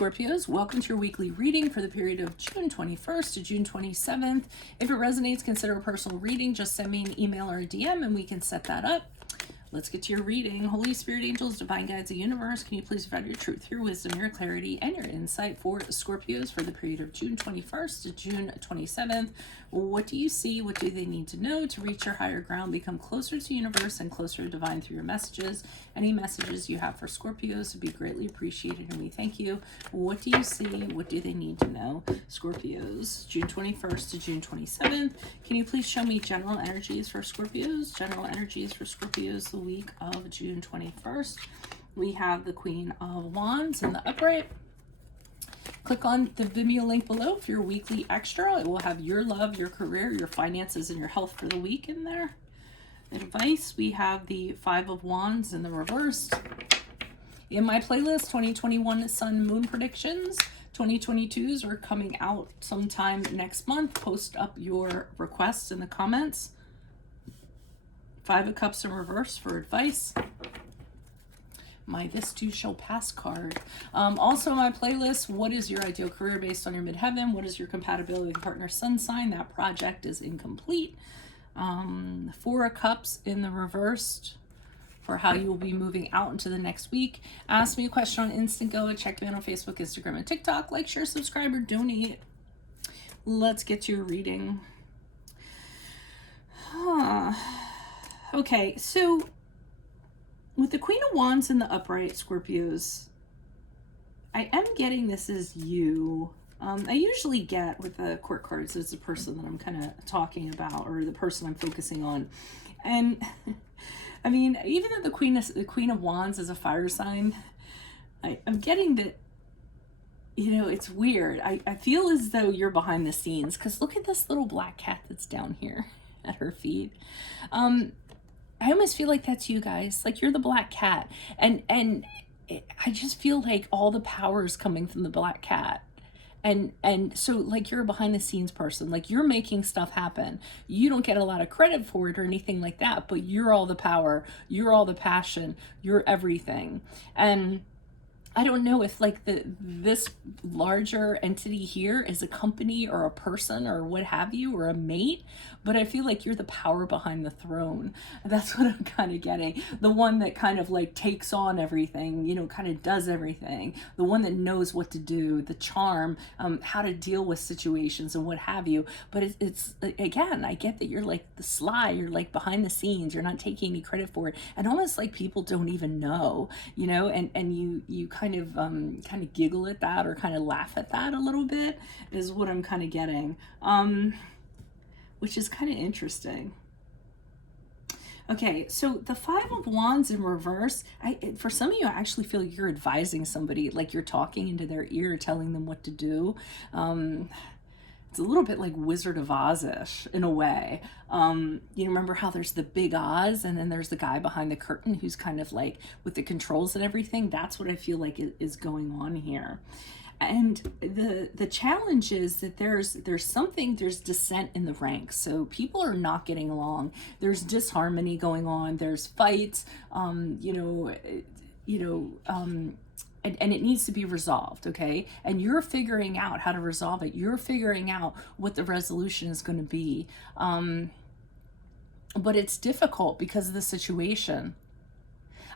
Scorpios, welcome to your weekly reading for the period of June 21st to June 27th. If it resonates, consider a personal reading. Just send me an email or a DM and we can set that up. Let's get to your reading. Holy Spirit, angels, divine guides of the universe, can you please provide your truth, your wisdom, your clarity, and your insight for Scorpios for the period of June 21st to June 27th? What do you see? What do they need to know to reach your higher ground, become closer to universe and closer to divine through your messages? Any messages you have for Scorpios would be greatly appreciated, and we thank you. What do you see? What do they need to know? Scorpios, June 21st to June 27th. Can you please show me general energies for Scorpios? General energies for Scorpios the week of June 21st. We have the Queen of Wands in the upright. Click on the Vimeo link below for your weekly extra. It will have your love, your career, your finances, and your health for the week in there. Advice, we have the Five of Wands in the reverse. In my playlist, 2021 Sun Moon predictions. 2022s are coming out sometime next month. Post up your requests in the comments. Five of Cups in reverse for advice. My This Too Shall Pass card. Also my playlist, what is your ideal career based on your midheaven? What is your compatibility with partner sun sign? That project is incomplete. Four of Cups in the reversed for how you will be moving out into the next week. Ask me a question on Instant Go. Check me out on Facebook, Instagram, and TikTok. Like, share, subscribe, or donate. Let's get to your reading. Okay, so with the Queen of Wands in the upright, Scorpios, I am getting this as you. I usually get with the court cards as the person that I'm kind of talking about, or the person I'm focusing on. And I mean, even though the Queen of Wands is a fire sign, I'm getting that, you know, it's weird. I feel as though you're behind the scenes, because look at this little black cat that's down here at her feet. I almost feel like that's you guys, like you're the black cat, and I just feel like all the power is coming from the black cat. And so like you're a behind the scenes person, like you're making stuff happen. You don't get a lot of credit for it or anything like that, but you're all the power, you're all the passion, you're everything. And I don't know if like this larger entity here is a company or a person or what have you, or a mate, but I feel like you're the power behind the throne. That's what I'm kind of getting. The one that kind of like takes on everything, you know, kind of does everything. The one that knows what to do, the charm, how to deal with situations and what have you. But it's again, I get that you're like the sly, you're like behind the scenes, you're not taking any credit for it. And almost like people don't even know, you know, and you kind of giggle at that or kind of laugh at that a little bit is what I'm kind of getting, which is kind of interesting. Okay, so the Five of Wands in reverse, for some of you, I actually feel you're advising somebody, like you're talking into their ear, telling them what to do. It's a little bit like Wizard of Oz-ish in a way. You remember how there's the big Oz and then there's the guy behind the curtain who's kind of like with the controls and everything. That's what I feel like is going on here. And the challenge is that there's dissent in the ranks. So people are not getting along. There's disharmony going on. There's fights, and it needs to be resolved, okay? And you're figuring out how to resolve it. You're figuring out what the resolution is going to be. But it's difficult because of the situation.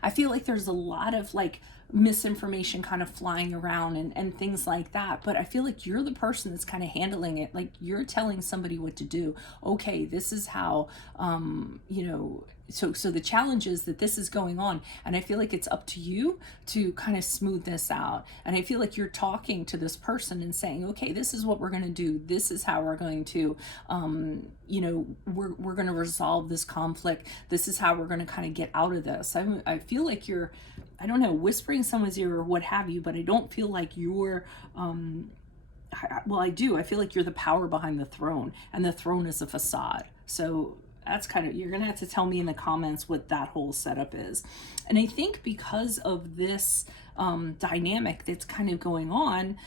I feel like there's a lot of like misinformation kind of flying around and things like that. But I feel like you're the person that's kind of handling it. Like you're telling somebody what to do. Okay, this is how, so the challenge is that this is going on, and I feel like it's up to you to kind of smooth this out. And I feel like you're talking to this person and saying, okay, this is what we're going to do. This is how we're going to, we're going to resolve this conflict. This is how we're going to kind of get out of this. I feel like you're, I don't know, whispering someone's ear or what have you, but I don't feel like you're, well, I do. I feel like you're the power behind the throne, and the throne is a facade. So that's kind of, you're going to have to tell me in the comments what that whole setup is. And I think because of this dynamic that's kind of going on,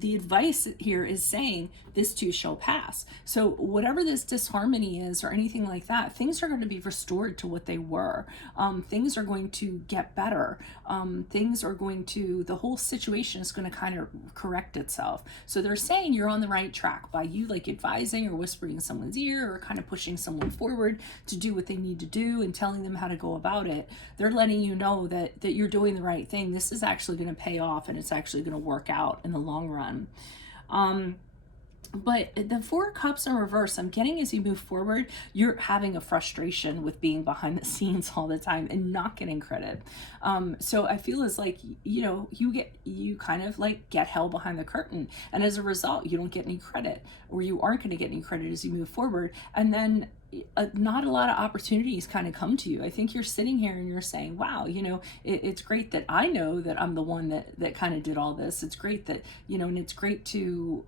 the advice here is saying this too shall pass. So whatever this disharmony is or anything like that, things are going to be restored to what they were. Things are going to get better. Things are going to, the whole situation is going to kind of correct itself. So they're saying you're on the right track by you like advising or whispering in someone's ear or kind of pushing someone forward to do what they need to do and telling them how to go about it. They're letting you know that you're doing the right thing. This is actually going to pay off and it's actually going to work out in the long run. But the Four of Cups in reverse, I'm getting as you move forward, you're having a frustration with being behind the scenes all the time and not getting credit. So I feel as like, you know, you kind of like get held behind the curtain. And as a result, you don't get any credit, or you aren't going to get any credit as you move forward. And then not a lot of opportunities kind of come to you. I think you're sitting here and you're saying, wow, you know, it's great that I know that I'm the one that kind of did all this. It's great that, you know, and it's great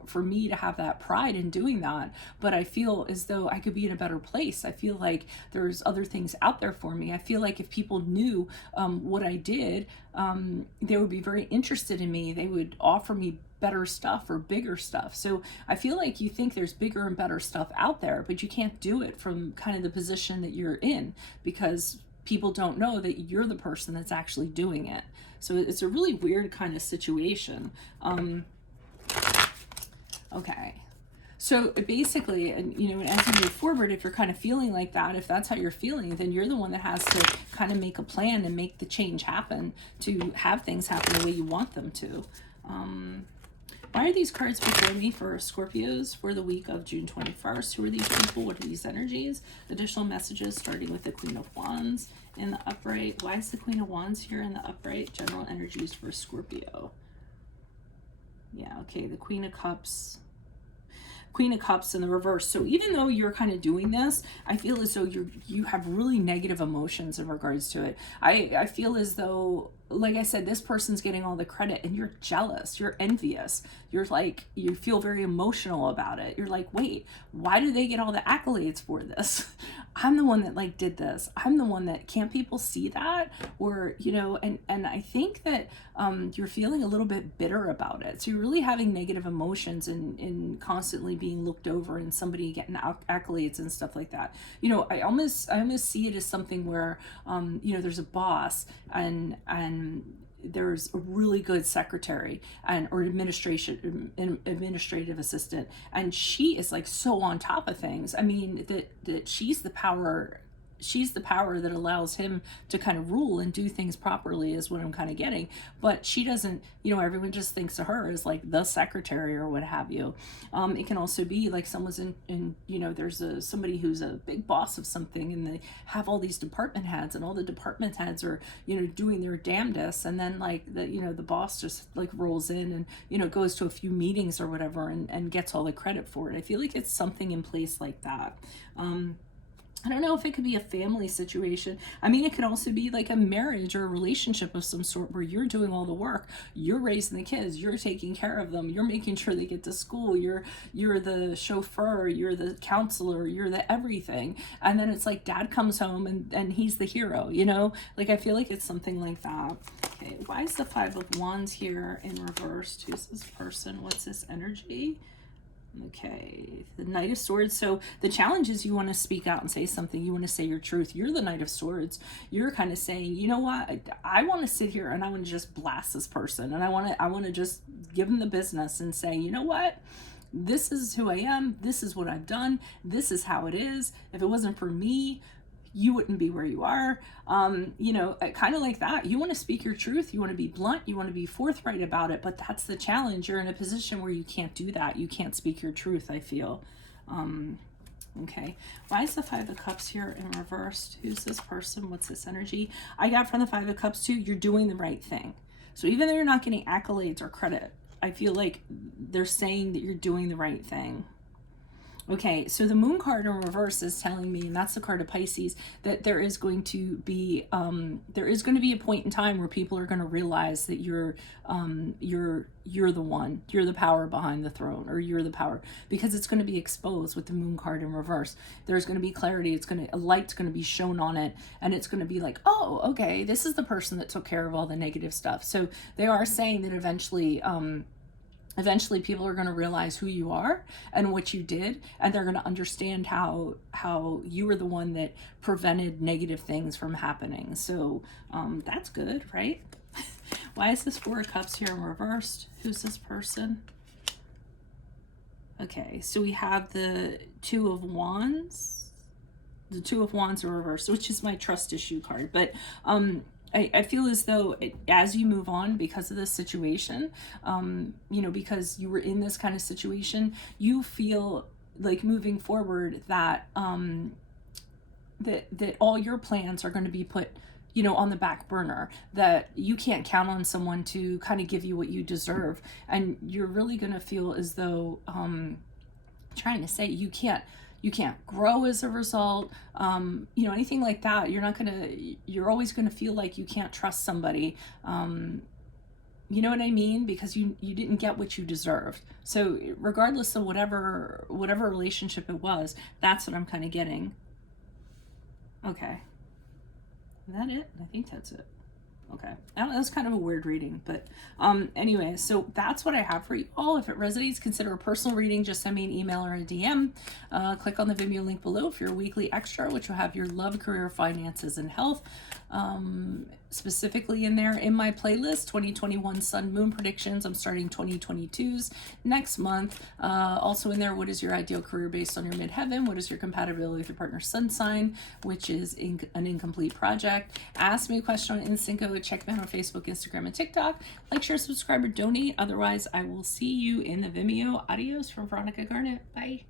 for me to have that pride in doing that. But I feel as though I could be in a better place. I feel like there's other things out there for me. I feel like if people knew what I did, they would be very interested in me. They would offer me better stuff or bigger stuff. So I feel like you think there's bigger and better stuff out there, but you can't do it from kind of the position that you're in because people don't know that you're the person that's actually doing it. So it's a really weird kind of situation. Okay. So basically, and you know, as you move forward, if you're kind of feeling like that, if that's how you're feeling, then you're the one that has to kind of make a plan and make the change happen to have things happen the way you want them to. Why are these cards before me for Scorpios for the week of June 21st? Who are these people? What are these energies? Additional messages starting with the Queen of Wands in the upright. Why is the Queen of Wands here in the upright? General energies for Scorpio. Yeah, okay, the Queen of Cups. Queen of Cups in the reverse. So even though you're kind of doing this, I feel as though you have really negative emotions in regards to it. I feel as though, like I said, this person's getting all the credit and you're jealous, you're envious, you're like, you feel very emotional about it. You're like, wait, why do they get all the accolades for this? I'm the one that like did this. I'm the one that, can't people see that? Or, you know, and I think that you're feeling a little bit bitter about it. So you're really having negative emotions and constantly being looked over and somebody getting accolades and stuff like that. You know, I almost see it as something where, you know, there's a boss and there's a really good secretary or administrative assistant, and she is like so on top of things. I mean, that she's the power that allows him to kind of rule and do things properly is what I'm kind of getting. But she doesn't, you know, everyone just thinks of her as like the secretary or what have you. It can also be like someone's in you know, there's somebody who's a big boss of something and they have all these department heads and all the department heads are, you know, doing their damnedest. And then like you know, the boss just like rolls in and, you know, goes to a few meetings or whatever and gets all the credit for it. I feel like it's something in place like that. I don't know if it could be a family situation. I mean, it could also be like a marriage or a relationship of some sort where you're doing all the work. You're raising the kids. You're taking care of them. You're making sure they get to school. You're the chauffeur. You're the counselor. You're the everything. And then it's like dad comes home and he's the hero, you know? Like, I feel like it's something like that. Okay, why is the Five of Wands here in reverse? Who's this person? What's this energy? Okay, the Knight of Swords. So the challenge is you want to speak out and say something. You want to say your truth. You're the Knight of Swords. You're kind of saying, you know what? I want to sit here and I want to just blast this person. And I want to just give them the business and say, you know what? This is who I am. This is what I've done. This is how it is. If it wasn't for me, you wouldn't be where you are. You know, kind of like that. You want to speak your truth. You want to be blunt. You want to be forthright about it. But that's the challenge. You're in a position where you can't do that. You can't speak your truth, I feel. Okay. Why is the Five of Cups here in reversed? Who's this person? What's this energy? I got from the Five of Cups too, you're doing the right thing. So even though you're not getting accolades or credit, I feel like they're saying that you're doing the right thing. Okay, so the Moon card in reverse is telling me, and that's the card of Pisces, that there is going to be a point in time where people are going to realize that you're the one, you're the power behind the throne, or you're the power, because it's going to be exposed with the Moon card in reverse. There's going to be clarity. A light's going to be shown on it, and it's going to be like, oh, okay, this is the person that took care of all the negative stuff. So they are saying that eventually, eventually people are going to realize who you are and what you did, and they're going to understand how you were the one that prevented negative things from happening. So that's good, right? Why is this Four of Cups here in reversed? Who's this person? Okay, so we have the Two of Wands. The Two of Wands are reversed, which is my trust issue card. But I feel as though as you move on because of this situation, you know, because you were in this kind of situation, you feel like moving forward that that all your plans are going to be put, you know, on the back burner, that you can't count on someone to kind of give you what you deserve. And you're really going to feel as though, trying to say, you can't grow as a result, you know, anything like that. You're always going to feel like you can't trust somebody. You know what I mean? Because you didn't get what you deserved. So regardless of whatever relationship it was, that's what I'm kind of getting. Okay. Is that it? I think that's it. Okay. That was kind of a weird reading, but anyway, so that's what I have for you all. If it resonates, consider a personal reading. Just send me an email or a DM. Click on the Vimeo link below for your weekly extra, which will have your love, career, finances, and health specifically in there. In my playlist, 2021 Sun Moon predictions. I'm starting 2022's next month. Also in there, what is your ideal career based on your midheaven? What is your compatibility with your partner's sun sign, which is an incomplete project? Ask me a question on Instinco. Check me out on Facebook, Instagram, and TikTok. Like, share, subscribe, or donate. Otherwise, I will see you in the Vimeo. Adios from Veronica Garnett. Bye.